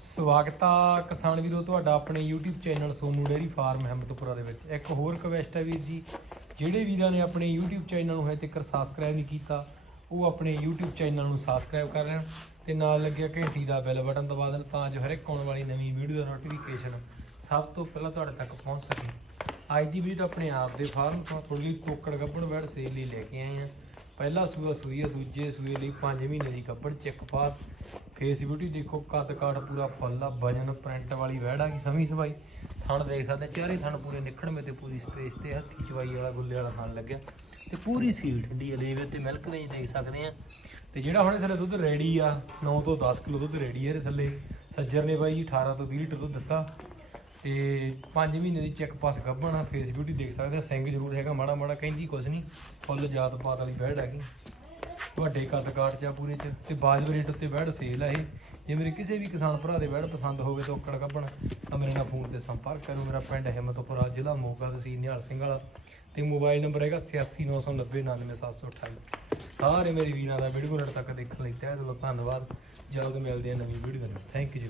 ਸਵਾਗਤ ਆ ਕਿਸਾਨ ਵੀਰੋ, ਤੁਹਾਡਾ ਆਪਣੇ YouTube channel Sonu dairy farm Ahmadpura ਦੇ ਵਿੱਚ। ਇੱਕ ਹੋਰ ਰਿਕਵੈਸਟ ਹੈ ਵੀਰ ਜੀ, ਜਿਹੜੇ ਵੀਰਾਂ ਨੇ ਆਪਣੇ YouTube ਚੈਨਲ ਨੂੰ ਹਜੇ ਤੱਕ ਸਬਸਕ੍ਰਾਈਬ ਨਹੀਂ ਕੀਤਾ, ਉਹ ਆਪਣੇ YouTube ਚੈਨਲ ਨੂੰ ਸਬਸਕ੍ਰਾਈਬ ਕਰ ਲੈਣ ਤੇ ਨਾਲ ਲੱਗਿਆ ਘੰਟੀ ਦਾ ਬੈਲ ਬਟਨ ਦਬਾ ਦੇਣ ਤਾਂ ਜੋ ਹਰ ਇੱਕ ਆਉਣ ਵਾਲੀ ਨਵੀਂ ਵੀਡੀਓ ਦਾ ਨੋਟੀਫਿਕੇਸ਼ਨ ਸਭ ਤੋਂ ਪਹਿਲਾਂ ਤੁਹਾਡੇ ਤੱਕ ਪਹੁੰਚ ਸਕੇ। ਅੱਜ ਦੀ ਵੀਡੀਓ ਆਪਣੇ ਆਪ ਦੇ ਫਾਰਮ ਤੋਂ ਥੋੜੀ ਜਿਹੀ ਕੋਕੜ ਗੱਭਣ ਵੜ ਸੇਲ ਲਈ ਲੈ ਕੇ ਆਏ ਆ ਪਹਿਲਾ ਸੂਆ ਸੂਈ ਆ ਦੂਜੇ ਸੂਏ ਲਈ 5 ਮਹੀਨੇ ਦੀ ਗੱਭਣ ਚੈੱਕ ਪਾਸ ਫੇਸ ਬਿਊਟੀ ਦੇਖੋ, ਕੱਦ ਕਾਠ ਪੂਰਾ ਫੁੱਲ ਆ ਵਜਨ ਪ੍ਰਿੰਟ ਵਾਲੀ ਬੈਡ ਆ ਗਈ ਸਮੀ ਸਵਾਈ। ਥਣ ਦੇਖ ਸਕਦੇ, ਚਾਰੇ ਥਣ ਪੂਰੇ ਨਿਖੜਵੇਂ ਤੇ ਪੂਰੀ ਸਪੇਸ ਤੇ ਹੱਥੀ ਚਵਾਈ ਵਾਲਾ, ਗੁੱਲੇ ਵਾਲਾ ਥਣ ਲੱਗਿਆ। ਤੇ ਪੂਰੀ ਸੀਲ ਠੰਡੀ ਅਲੇਵੇ ਤੇ ਮਿਲਕ ਵੇਜ ਦੇਖ ਸਕਦੇ ਆ ਤੇ ਜਿਹੜਾ ਹੁਣੇ ਥੱਲੇ ਦੁੱਧ ਰੈਡੀ ਆ 9 ਤੋਂ 10 ਕਿਲੋ ਦੁੱਧ ਰੈਡੀ ਆ ਇਹਦੇ ਥੱਲੇ। ਸੱਜਰ ਨੇ ਬਾਈ 18 ਤੋਂ 20 ਲੀਟਰ ਦੁੱਧ ਦਿੱਤਾ। ਤੇ 5 ਮਹੀਨੇ ਦੀ ਚੈੱਕ ਪਾਸ ਗੱਭਣ ਫੇਸ ਬਿਊਟੀ ਦੇਖ ਸਕਦੇ ਆ, ਸਿੰਘ ਜ਼ਰੂਰ ਹੈਗਾ, ਮਾੜਾ ਮਾੜਾ ਕਹਿੰਦੀ ਕੁਛ ਨਹੀਂ ਫੁੱਲ ਜਾਤ ਪਾਤ ਵਾਲੀ ਬੈਡ ਹੈਗੀ। ਵੱਡੇ ਕੱਦ ਕਾਟ ਚ ਆ ਪੂਰੇ ਚ, ਤੇ ਬਾਜਵਾ ਰੇਟ ਉੱਤੇ ਬੈੜ ਸੇਲ ਆ ਇਹ। ਜੇ ਮੇਰੇ ਕਿਸੇ ਵੀ ਕਿਸਾਨ ਭਰਾ ਦੇ ਬੈੜ ਪਸੰਦ ਹੋਵੇ ਤਾਂ ਔਕੜ ਗੱਭਣ, ਤਾਂ ਮੇਰੇ ਨਾਲ ਫੋਨ ਤੇ ਸੰਪਰਕ ਕਰੋ। ਮੇਰਾ ਪਿੰਡ ਹਿੰਮਤਪੁਰਾ, ਜ਼ਿਲ੍ਹਾ ਮੋਗਾ ਤਹਿਸੀਲ ਨਿਹਾਲ ਸਿੰਘ ਵਾਲਾ। ਤੇ ਮੋਬਾਈਲ ਨੰਬਰ ਹੈਗਾ 8699099728 ਸਾਰੇ ਮੇਰੇ ਵੀਰਾਂ ਦਾ ਵੀਡੀਓ ਰਟ ਤੱਕ ਦੇਖਣ ਲਈ ਤਹਿ ਦਿਲੋਂ ਧੰਨਵਾਦ। ਜਲਦ ਮਿਲਦੇ ਆ ਨਵੀਂ ਵੀਡੀਓ ਨਾਲ। ਥੈਂਕ ਯੂ ਜੀ